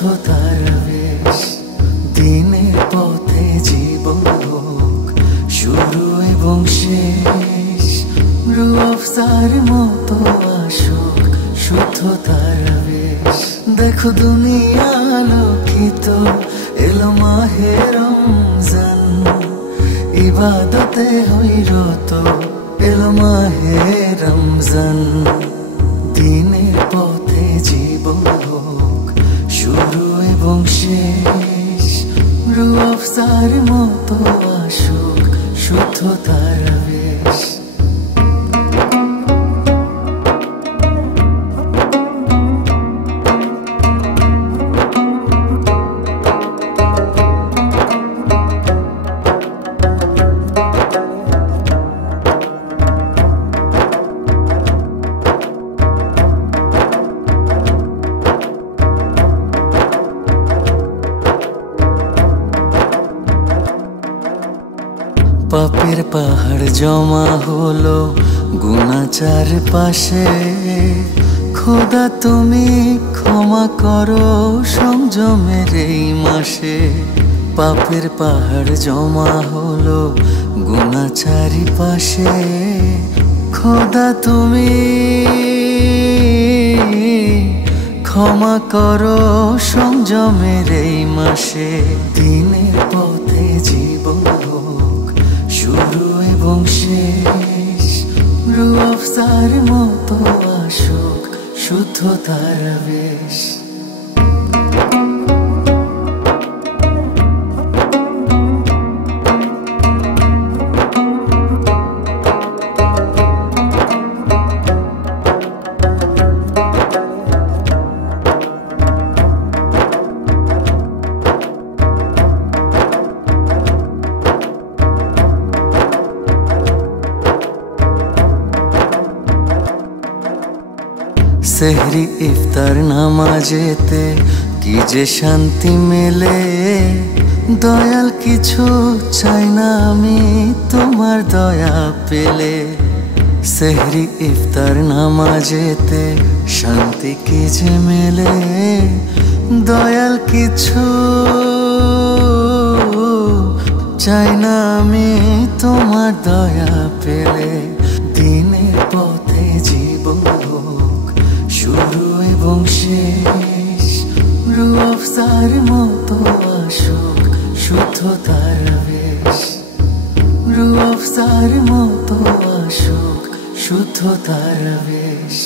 শুদ্ধতার বেশ। দিনের পথে জীবন হোক শুরু এবং শেষ, রূপ আফসার মতো আসুক শুদ্ধতার বেশ। দেখো দুনিয়া আলোকিত, এলো মাহে রমজান, ইবাদতে হই রত, এলো মাহে রমজান। দিনের পথে জীবন হোক শুরু এবং শেষ, রূপ আফসার মতো আসুক শুদ্ধতার বেশ। পাপের পাহাড় জমা হলো গুনাহ চারপাশে, খোদা তুমি ক্ষমা করো সংযমের এই মাসে। পাপের পাহাড় জমা হলো গুনাহ চারপাশে, খোদা তুমি ক্ষমা করো সংযমের এই মাসে। দিনের পথে জীবন হোক শুরু এবং শেষ, রূপ আফসার মতো আসুক শুদ্ধতার বেশ। সেহরি ইফতার নামাজেতে কি যে শান্তি মেলে, দয়াল কিছু চাই না আমি তোমার দয়া পেলে। সেহরি ইফতার নামাজেতে শান্তি কি যে মেলে, দয়াল কিছু চাই না আমি তোমার দয়া পেলে। দিনের পথে জীবন হোক শুরু এবং শেষ, রূপ আফসার মতো আসুক শুদ্ধতার বেশ। রূপ আফসার মতো আসুক শুদ্ধতার বেশ।